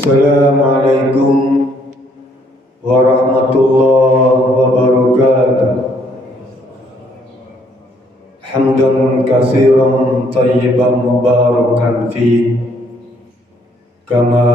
Assalamualaikum warahmatullahi wabarakatuh. Hamdan katsiran thayyiban mubarakan fi kama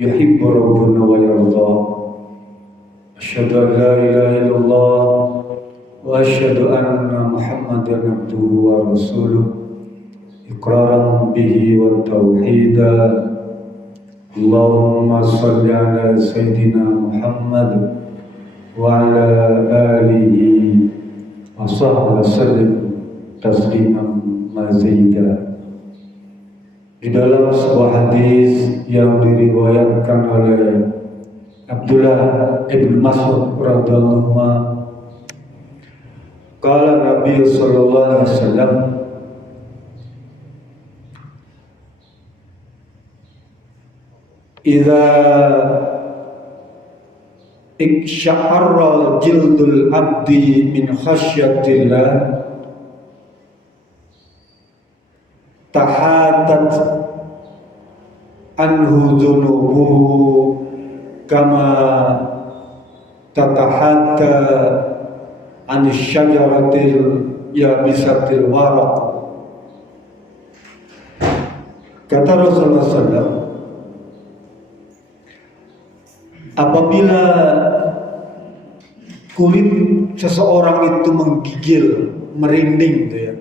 yuhibbu rabbuna wa yarda. Asyhadu an la ilaha illallah wa asyhadu anna Muhammadan abduhu wa rasuluh iqraran bihi wa tauhidan. Allahumma salli ala Sayyidina Muhammad wa ala alihi wa sahbihi sallim tasliman mazida. Di dalam sebuah hadis yang diriwayatkan oleh Abdullah ibn Mas'ud radhiyallahu anhu, qala Nabi sallallahu alaihi wasallam, idza iksya'arra jildul abdi min khasyatillah tahatat anhu dhunubuhu kama tatahatta anis syajaratil yabisatil waraq. Kata Rasulullah SAW, apabila kulit seseorang itu menggigil, merinding gitu ya,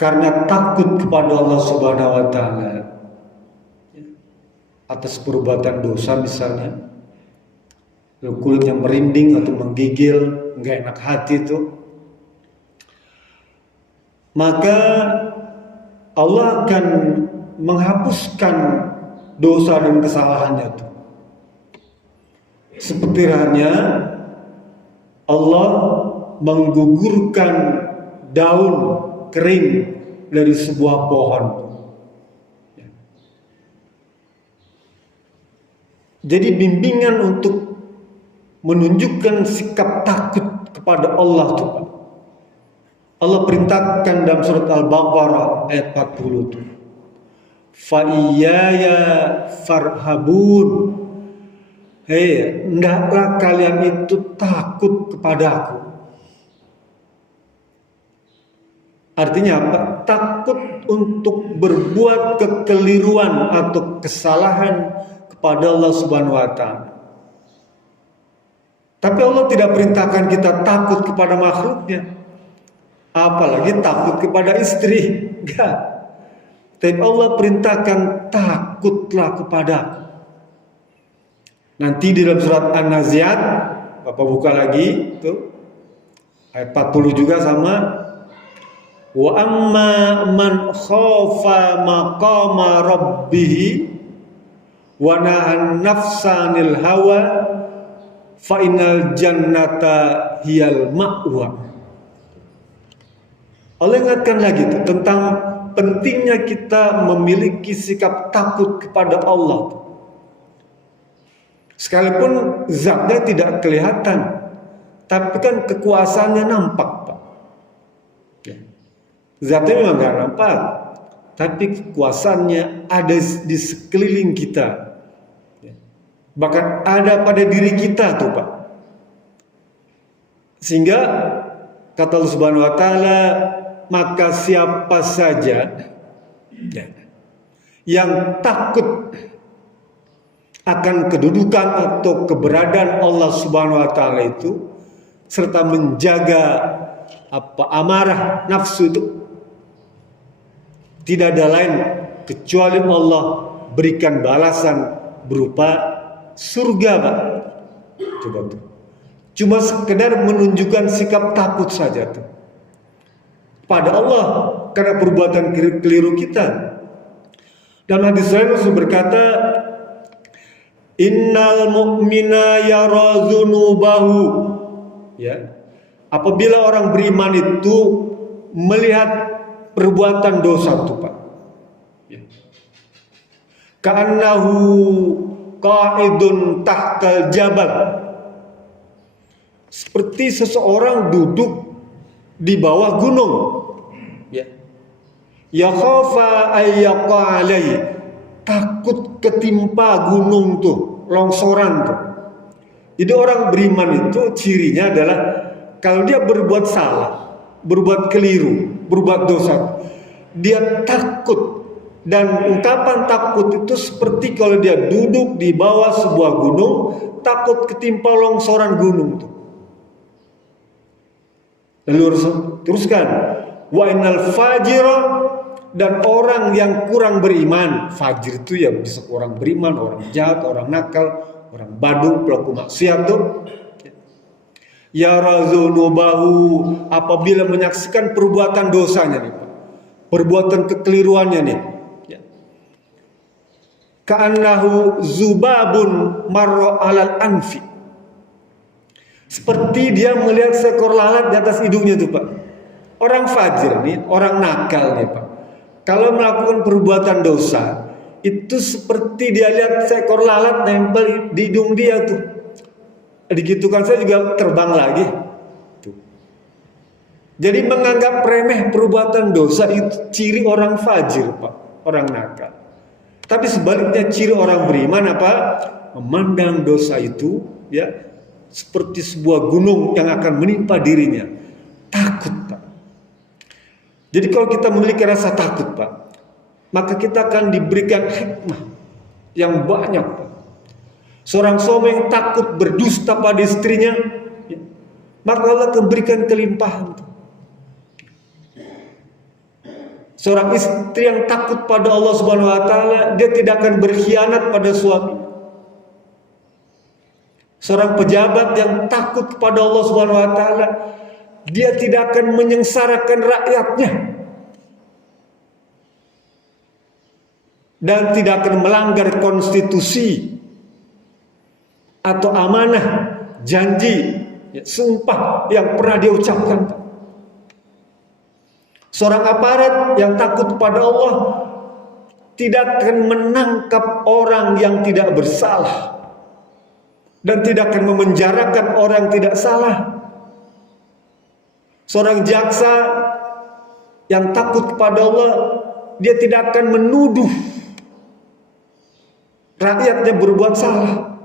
karena takut kepada Allah Subhanahu wa taala atas perbuatan dosa misalnya, lalu kulitnya merinding atau menggigil, nggak enak hati itu, maka Allah akan menghapuskan dosa dan kesalahannya itu. Seperti halnya Allah menggugurkan daun kering dari sebuah pohon. Jadi bimbingan untuk menunjukkan sikap takut kepada Allah itu, Allah perintahkan dalam surat Al-Baqarah ayat 40 itu, fa iyaya farhabun, hendaklah kalian itu takut kepadaku. Artinya apa? Takut untuk berbuat kekeliruan atau kesalahan kepada Allah Subhanahu wa taala. Tapi Allah tidak perintahkan kita takut kepada makhluknya, apalagi takut kepada istri. Enggak. Tapi Allah perintahkan takutlah kepadaku. Nanti di dalam surat An-Nazi'at, Bapak buka lagi tuh ayat 40 juga sama. Wa amma man khafa maqama rabbih wa nahan nafsanil hawa fa innal jannata hiyal ma'wa. Allah ingatkan lagi tuh tentang pentingnya kita memiliki sikap takut kepada Allah. Sekalipun zatnya tidak kelihatan, tapi kan kekuasaannya nampak, Pak. Zatnya memang gak nampak, tapi kekuasaannya ada di sekeliling kita. Bahkan ada pada diri kita tuh, Pak. Sehingga kata Allah Subhanahu wa taala, maka siapa saja yang takut akan kedudukan atau keberadaan Allah Subhanahu wa taala itu, serta menjaga amarah nafsu itu, tidak ada lain kecuali Allah berikan balasan berupa surga, Pak. Coba tuh. Cuma sekedar menunjukkan sikap takut saja tuh pada Allah karena perbuatan keliru kita. Dalam hadis lain Rasul berkata, innal mu'mina yara dzunubahu. Ya. Apabila orang beriman itu melihat perbuatan dosa itu, Pak. Ya. Ka'annahu qa'idun tahtal jabal. Seperti seseorang duduk di bawah gunung. Ya. Ya khafa ayyaqa alaihi. takut ketimpa gunung tuh, longsoran tuh. Jadi orang beriman itu cirinya adalah kalau dia berbuat salah, berbuat keliru, berbuat dosa, dia takut. Dan ungkapan takut itu seperti kalau dia duduk di bawah sebuah gunung, takut ketimpa longsoran gunung tuh. Lalu teruskan, wa innal fajira, dan orang yang kurang beriman. Fajir itu ya bisa orang beriman, orang jahat, orang nakal, orang badung, pelaku maksiat tuh. Ya razunubahu, apabila menyaksikan perbuatan dosanya nih, perbuatan kekeliruannya nih. Ka'annahu zubabun marra alal anfi. Seperti dia melihat seekor lalat di atas hidungnya tuh Pak. Orang fajir nih, orang nakal nih Pak. Kalau melakukan perbuatan dosa, itu seperti dia lihat seekor lalat nempel di hidung dia tuh. Digitukan saya juga terbang lagi. Tuh. Jadi menganggap remeh perbuatan dosa itu ciri orang fajir Pak, orang nakal. Tapi sebaliknya ciri orang beriman apa? Memandang dosa itu ya seperti sebuah gunung yang akan menimpa dirinya. Takut Pak. Jadi kalau kita memiliki rasa takut Pak, maka kita akan diberikan hikmah yang banyak Pak. Seorang suami yang takut berdusta pada istrinya, ya, maka Allah akan berikan kelimpahan. Seorang istri yang takut pada Allah Subhanahu wa taala, dia tidak akan berkhianat pada suami. Seorang pejabat yang takut kepada Allah Subhanahu wa taala, dia tidak akan menyengsarakan rakyatnya. Dan tidak akan melanggar konstitusi atau amanah, janji, ya, sumpah yang pernah dia ucapkan. Seorang aparat yang takut kepada Allah tidak akan menangkap orang yang tidak bersalah dan tidak akan memenjarakan orang yang tidak salah. Seorang jaksa yang takut kepada Allah, dia tidak akan menuduh rakyatnya berbuat salah.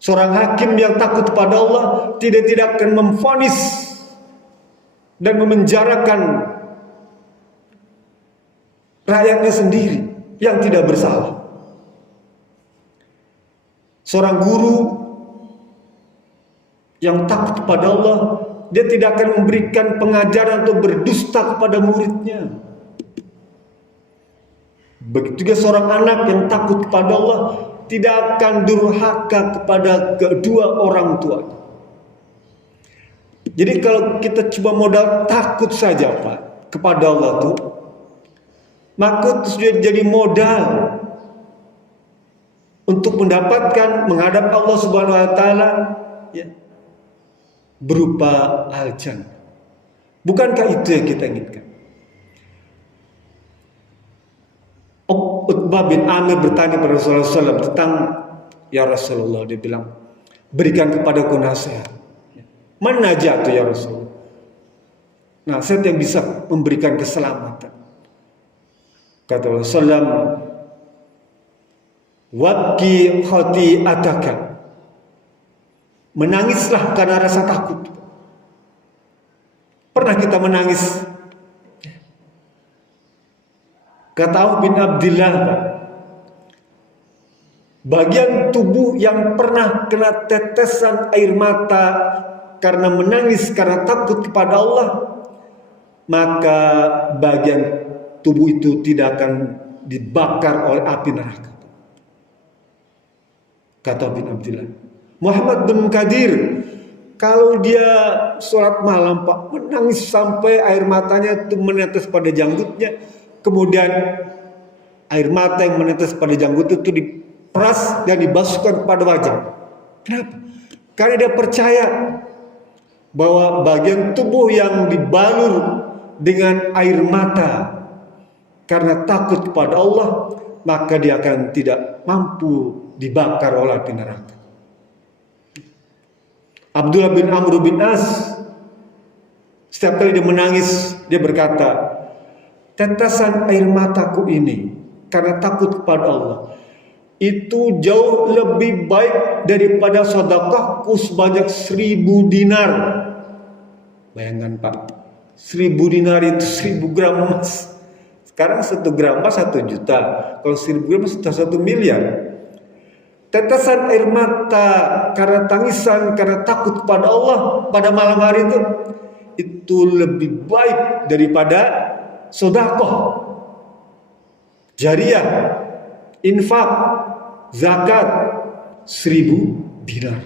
Seorang hakim yang takut kepada Allah tidak akan memvonis dan memenjarakan rakyatnya sendiri yang tidak bersalah. Seorang guru yang takut kepada Allah, dia tidak akan memberikan pengajaran atau berdusta kepada muridnya. Begitu juga seorang anak yang takut kepada Allah tidak akan durhaka kepada kedua orang tuanya. Jadi kalau kita coba modal takut saja Pak kepada Allah tuh, maka itu sudah jadi modal untuk mendapatkan menghadap Allah Subhanahu wa taala ya, berupa al-jannah. Bukankah itu yang kita inginkan? Utbah bin Amir bertanya pada Rasulullah SAW tentang, ya Rasulullah, dia bilang, berikan kepadaku nasihat. Mana najat ya Rasulullah? Nasihat yang bisa memberikan keselamatan. Kata Rasulullah, wabki khati'ataka, menangislah karena rasa takut. Pernah kita menangis? Kata Auf bin Abdillah, bagian tubuh yang pernah kena tetesan air mata karena menangis karena takut kepada Allah, maka bagian tubuh itu tidak akan dibakar oleh api neraka. Kata bin Abdillah. Muhammad bin Qadir, kalau dia sholat malam Pak, menangis sampai air matanya itu menetes pada janggutnya, kemudian air mata yang menetes pada janggut itu diperas dan dibasuhkan kepada wajah. Kenapa? Karena dia percaya bahwa bagian tubuh yang dibalur dengan air mata karena takut kepada Allah, maka dia akan tidak mampu dibakar oleh api neraka. Abdullah bin Amr bin As, setiap kali dia menangis, dia berkata, tetesan air mataku ini karena takut kepada Allah, itu jauh lebih baik daripada sedekahku sebanyak 1000 dinar. Bayangkan Pak, 1000 dinar itu 1000 gram emas. Sekarang 1 gram emas 1 juta. Kalau 1000 gram sudah 1 miliar. Tetesan air mata karena tangisan, karena takut kepada Allah pada malam hari itu lebih baik daripada sedekah jariah, infak, zakat 1000 dinar.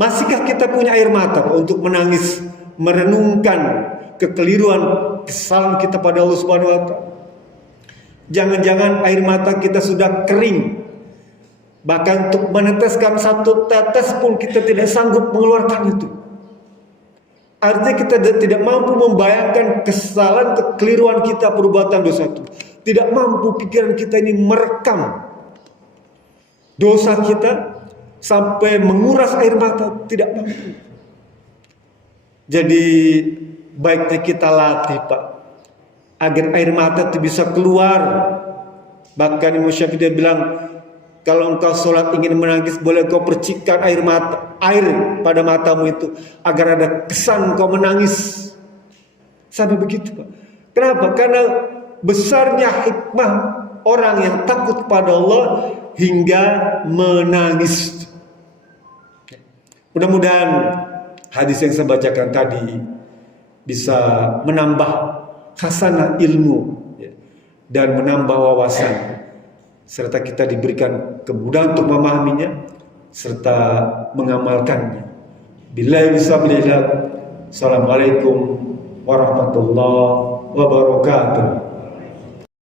Masihkah kita punya air mata untuk menangis, merenungkan kekeliruan, kesalahan kita pada Allah Subhanahu wa taala? Jangan-jangan air mata kita sudah kering. Bahkan untuk meneteskan 1 tetes pun kita tidak sanggup mengeluarkan itu. Artinya kita tidak mampu membayangkan kesalahan, kekeliruan kita, perbuatan dosa itu. Tidak mampu pikiran kita ini merekam dosa kita sampai menguras air mata, tidak mampu. Jadi baiknya kita latih Pak, agar air mata itu bisa keluar. Bahkan Imam Syafi'i dia bilang, kalau engkau sholat ingin menangis, boleh kau percikkan air pada matamu itu, agar ada kesan kau menangis. Sampai begitu Pak. Kenapa? Karena besarnya hikmah orang yang takut pada Allah hingga menangis. Mudah-mudahan hadis yang saya bacakan tadi bisa menambah khasanah ilmu dan menambah wawasan, serta kita diberikan kemudahan untuk memahaminya serta mengamalkannya. Billahi bismillah. Assalamualaikum warahmatullahi wabarakatuh.